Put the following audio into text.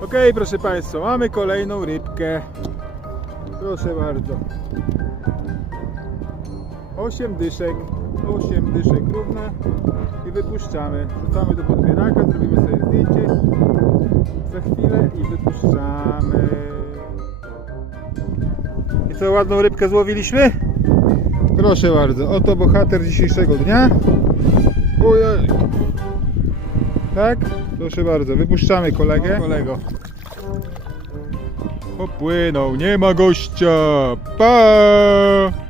Ok, proszę Państwa, mamy kolejną rybkę. Proszę bardzo. 8 dyszek równe i wypuszczamy. Wrzucamy do podbieraka, zrobimy sobie zdjęcie za chwilę i wypuszczamy. I co, ładną rybkę złowiliśmy? Proszę bardzo, oto bohater dzisiejszego dnia. Ojej. Tak? Proszę bardzo, wypuszczamy kolegę. Kolego. Popłynął, nie ma gościa. Pa!